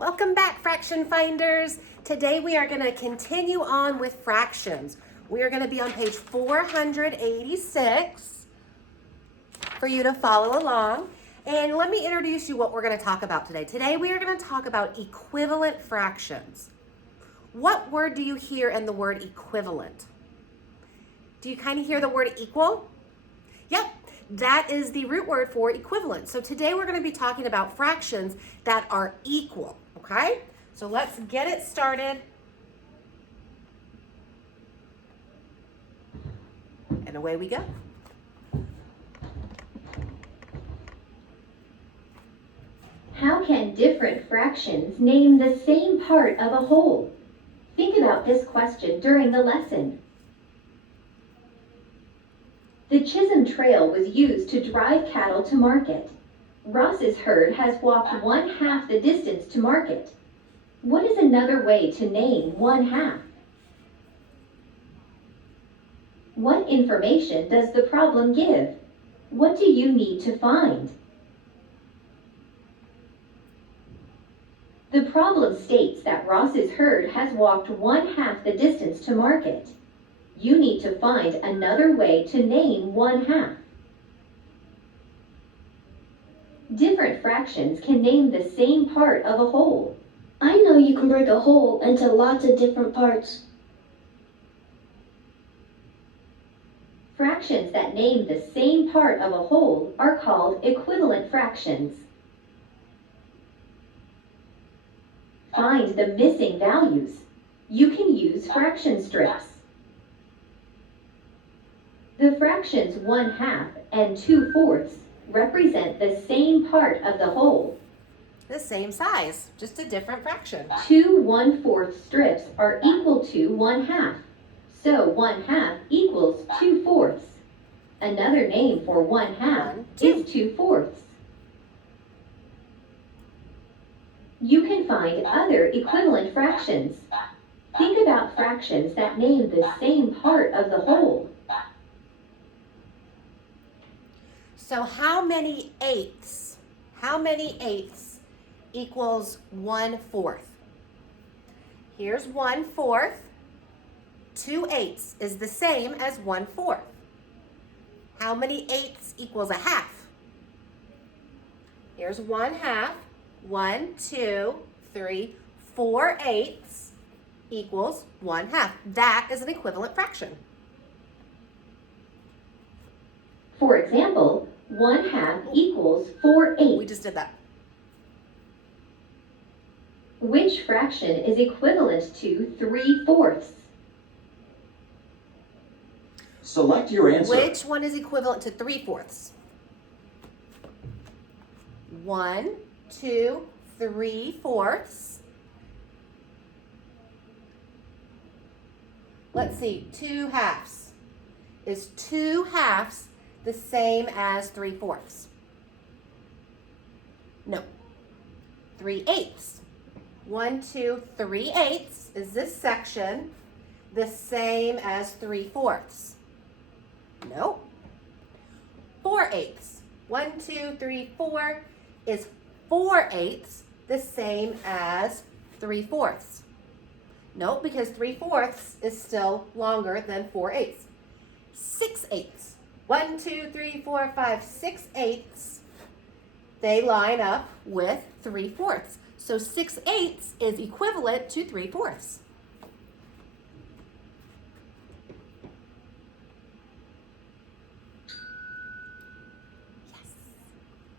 Welcome back, fraction finders. Today we are going to continue on with fractions. We are going to be on page 486 for you to follow along. And let me introduce you what we're going to talk about today. Today we are going to talk about equivalent fractions. What word do you hear in the word equivalent? Do you kind of hear the word equal? Yep. That is the root word for equivalent. So today we're going to be talking about fractions that are equal, okay? So let's get it started. And away we go. How can different fractions name the same part of a whole? Think about this question during the lesson. The Chisholm Trail was used to drive cattle to market. Ross's herd has walked 1/2 the distance to market. What is another way to name 1/2? What information does the problem give? What do you need to find? The problem states that Ross's herd has walked 1/2 the distance to market. You need to find another way to name 1/2. Different fractions can name the same part of a whole. I know you can break a whole into lots of different parts. Fractions that name the same part of a whole are called equivalent fractions. Find the missing values. You can use fraction strips. The fractions 1/2 and 2/4 represent the same part of the whole. The same size, just a different fraction. 2 1/4 strips are equal to 1/2. So 1/2 equals 2/4. Another name for 1/2 is 2/4. You can find other equivalent fractions. Think about fractions that name the same part of the whole. So how many eighths equals 1/4? Here's 1/4. 2/8 is the same as 1/4. How many eighths equals a half? Here's 1/2. 1, 2, 3, 4/8 equals 1/2. That is an equivalent fraction. For example, 1/2 equals 4/8. We just did that. Which fraction is equivalent to 3/4? Select your answer. Which one is equivalent to 3/4? 1, 2, 3/4. Let's see, 2/2. Is 2/2 the same as 3/4? No. 3/8. 1, 2, 3/8 is this section the same as 3/4? No. 4/8. 1, 2, 3, 4 is 4/8 the same as 3/4? No, because 3/4 is still longer than 4/8. 6/8. 1, 2, 3, 4, 5, 6/8. They line up with 3/4. So 6/8 is equivalent to 3/4.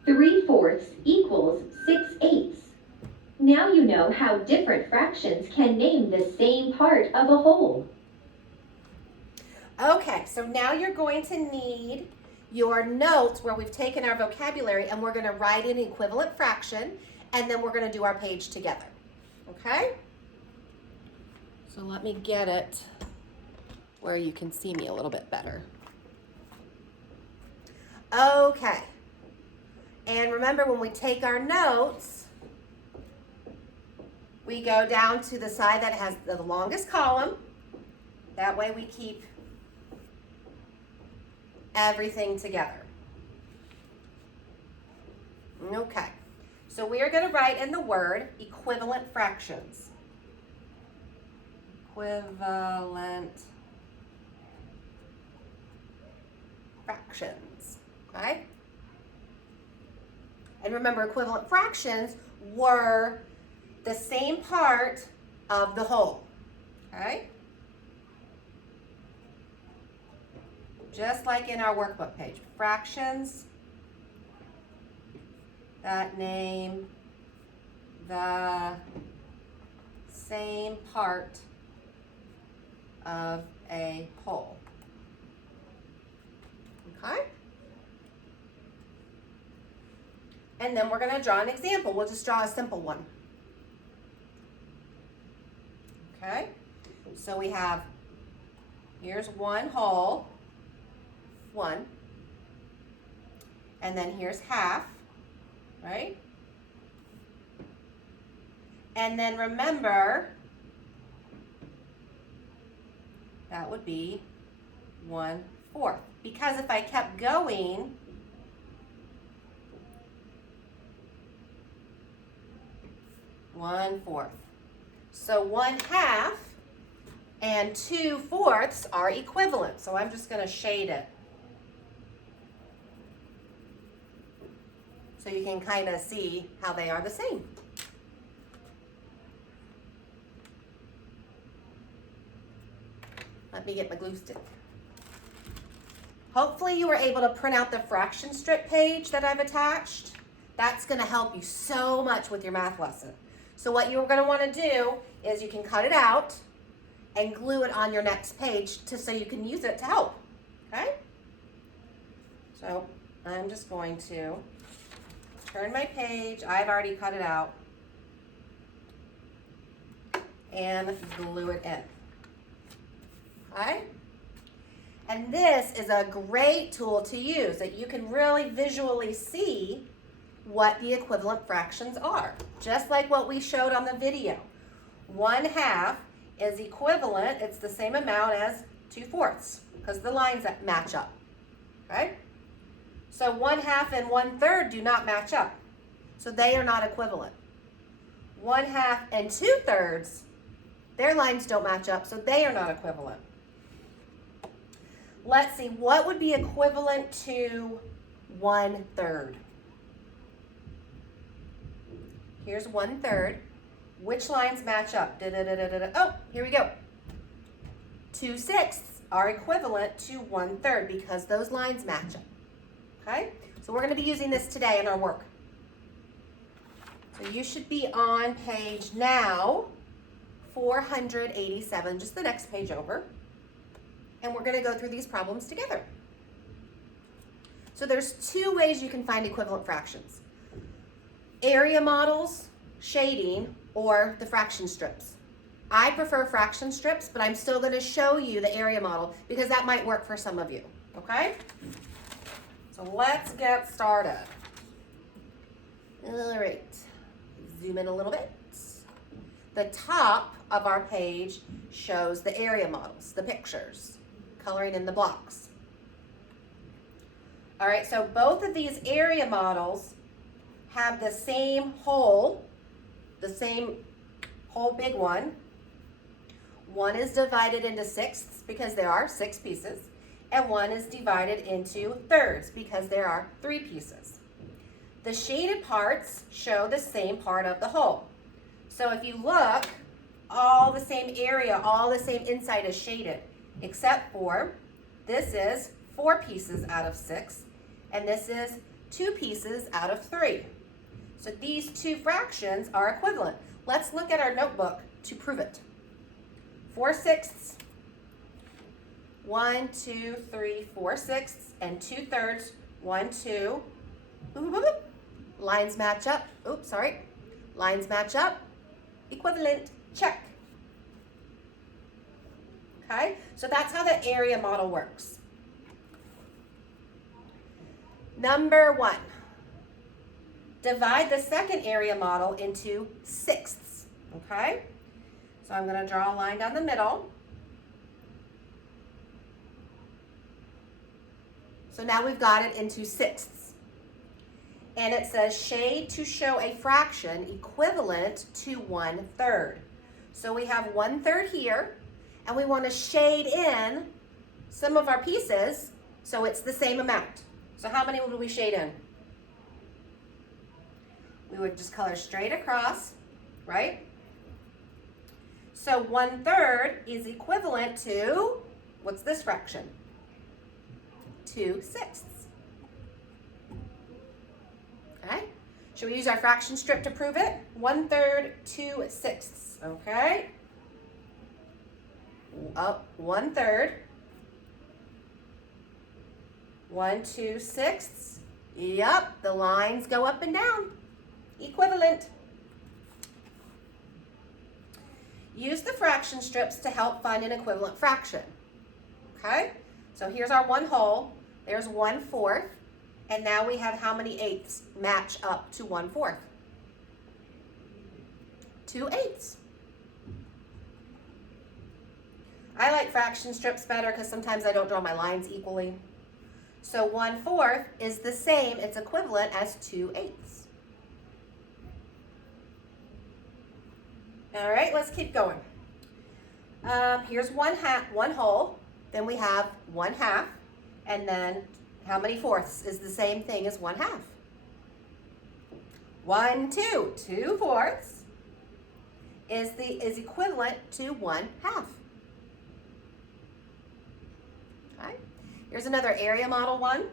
3/4 equals 6/8. Now you know how different fractions can name the same part of a whole. Okay, so now you're going to need your notes where we've taken our vocabulary and we're going to write an equivalent fraction and then we're going to do our page together. Okay? So let me get it where you can see me a little bit better. Okay. And remember, when we take our notes, we go down to the side that has the longest column. That way we keep everything together. Okay. So So we are going to write in the word equivalent fractions. Equivalent fractions, okay? And remember, equivalent fractions were the same part of the whole, okay? Just like in our workbook page, fractions that name the same part of a whole. Okay? And then we're going to draw an example. We'll just draw a simple one. Okay? So we have, here's one whole, 1. And then here's half, right? And then remember, that would be 1/4. Because if I kept going, one-fourth. So 1/2 and 2/4 are equivalent. So I'm just going to shade it. So you can kind of see how they are the same. Let me get my glue stick. Hopefully you were able to print out the fraction strip page that I've attached. That's going to help you so much with your math lesson. So what you're going to want to do is you can cut it out and glue it on your next page so you can use it to help. Okay? So I'm just going to turn my page. I've already cut it out. And glue it in. Okay? And this is a great tool to use that you can really visually see what the equivalent fractions are. Just like what we showed on the video. 1/2 is equivalent, it's the same amount as 2/4 because the lines that match up. Okay? So 1/2 and 1/3 do not match up. So they are not equivalent. 1/2 and 2/3, their lines don't match up, so they are not equivalent. Let's see, what would be equivalent to 1/3? Here's 1/3. Which lines match up? Oh, here we go. 2/6 are equivalent to 1/3 because those lines match up. Okay? So we're going to be using this today in our work. So you should be on page now 487, just the next page over. And we're going to go through these problems together. So there's 2 ways you can find equivalent fractions. Area models, shading, or the fraction strips. I prefer fraction strips, but I'm still going to show you the area model because that might work for some of you. Okay? So let's get started. All right. Zoom in a little bit. The top of our page shows the area models, the pictures, coloring in the blocks. All right, so both of these area models have the same whole big one. One is divided into sixths because there are 6 pieces, and one is divided into thirds because there are 3 pieces. The shaded parts show the same part of the whole. So if you look, all the same area, all the same inside is shaded, except for this is 4 pieces out of 6, and this is 2 pieces out of 3. So these 2 fractions are equivalent. Let's look at our notebook to prove it. 4/6, 1, 2, 3, 4/6, and 2/3, 1, 2. Boop, boop, boop. Lines match up. Oops, sorry. Lines match up. Equivalent. Check. Okay, so that's how the area model works. Number 1. Divide the second area model into sixths. Okay, so I'm going to draw a line down the middle. So now we've got it into sixths. and it says shade to show a fraction equivalent to 1/3. So we have 1/3 here, and we want to shade in some of our pieces so it's the same amount. So how many would we shade in? We would just color straight across, right? So 1/3 is equivalent to, what's this fraction? 2/6. Okay, should we use our fraction strip to prove it? 1/3, 2/6, okay? 1/3, 1/2/6. Yep, the lines go up and down. Equivalent. Use the fraction strips to help find an equivalent fraction. Okay, so here's our 1 whole, there's 1/4, and now we have how many eighths match up to 1/4? 2/8. I like fraction strips better because sometimes I don't draw my lines equally. So 1/4 is the same, it's equivalent as 2/8. All right, let's keep going. Here's 1 whole, then we have 1/2, and then how many fourths is the same thing as 1/2? 1, 2, 2/4 is equivalent to 1/2. Okay. Here's another area model one.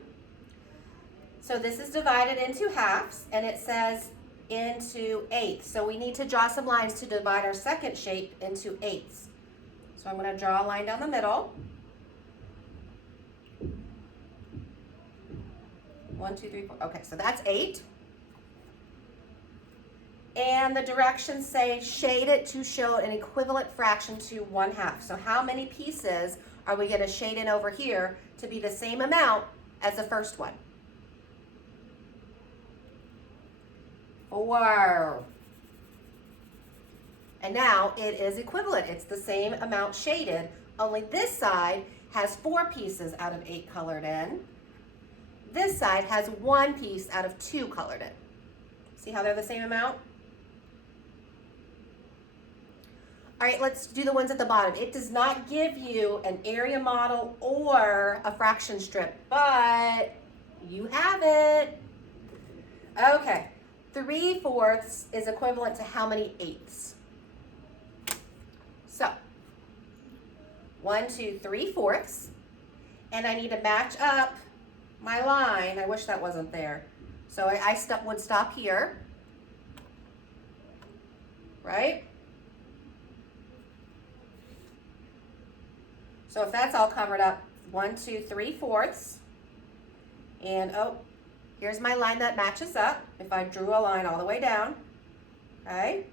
So this is divided into halves, and it says into eighths. So we need to draw some lines to divide our second shape into eighths. So I'm going to draw a line down the middle. 1, 2, 3, 4. Okay, so that's 8. And the directions say shade it to show an equivalent fraction to 1/2. So how many pieces are we going to shade in over here to be the same amount as the first one? 4. And now it is equivalent. It's the same amount shaded, only this side has 4 pieces out of 8 colored in. This side has 1 piece out of 2 colored in. See how they're the same amount? All right, let's do the ones at the bottom. It does not give you an area model or a fraction strip, but you have it. Okay, 3/4 is equivalent to how many eighths? So, 1, 2, 3/4, and I need to match up my line. I wish that wasn't there. So I would stop here, right? So if that's all covered up, 1, 2, 3/4, and oh, here's my line that matches up. If I drew a line all the way down, okay?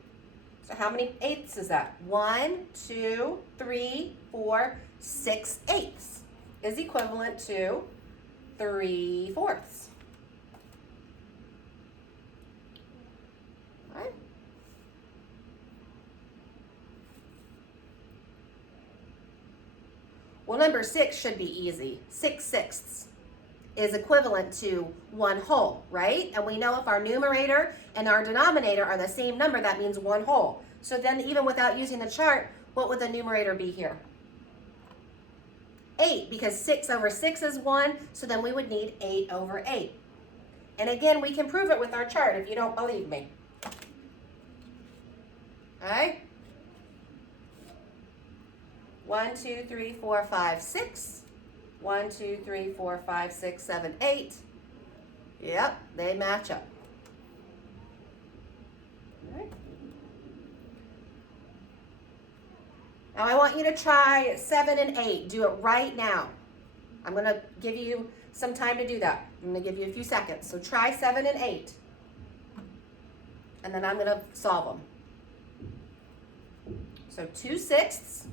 So how many eighths is that? 1, 2, 3, 4, 6 eighths is equivalent to 3/4. All right. Well, number 6 should be easy. 6/6 is equivalent to 1 whole, right? And we know if our numerator and our denominator are the same number, that means 1 whole. So then even without using the chart, what would the numerator be here? 8, because 6 over 6 is 1, so then we would need 8 over 8. And again, we can prove it with our chart if you don't believe me. All right? 1, 2, 3, 4, 5, 6. 1, 2, 3, 4, 5, 6, 7, 8. Yep, they match up. All right. Now I want you to try 7 and 8. Do it right now. I'm going to give you some time to do that. I'm going to give you a few seconds. So try 7 and 8. And then I'm going to solve them. So 2/6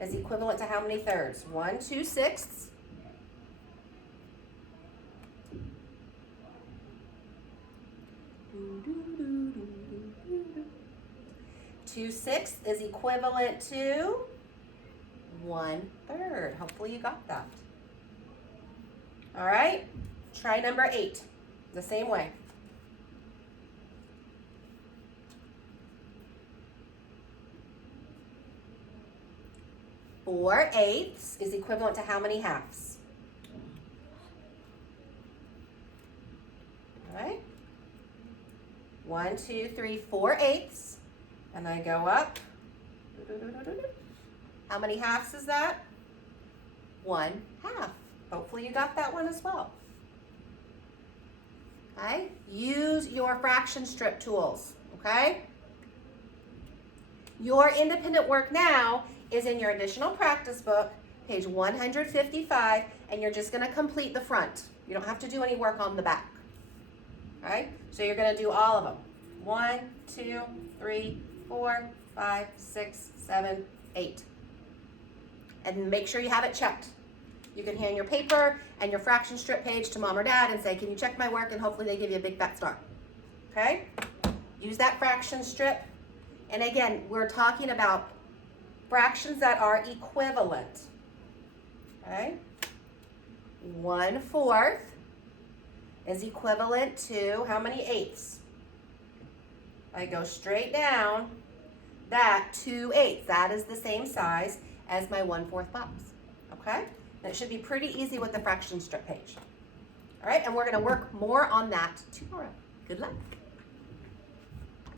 is equivalent to how many thirds? 1, 2/6. 2/6 is equivalent to 1/3. Hopefully you got that. All right, try number 8. the same way. Four eighths is equivalent to how many halves? All right. 1, 2, 3, 4 eighths. And I go up. How many halves is that? 1 half. Hopefully you got that one as well. Okay? Use your fraction strip tools, okay? Your independent work now is in your additional practice book, page 155, and you're just gonna complete the front. You don't have to do any work on the back, okay? So you're gonna do all of them. 1, 2, 3, 4, 5, 6, 7, 8. And make sure you have it checked. You can hand your paper and your fraction strip page to mom or dad and say, can you check my work? And hopefully they give you a big fat star. Okay? Use that fraction strip. And again, we're talking about fractions that are equivalent. Okay? 1/4 is equivalent to how many eighths? I go straight down, that 2 eighths. That is the same size as my 1/4 box. Okay? And it should be pretty easy with the fraction strip page. All right, and we're going to work more on that tomorrow. Good luck.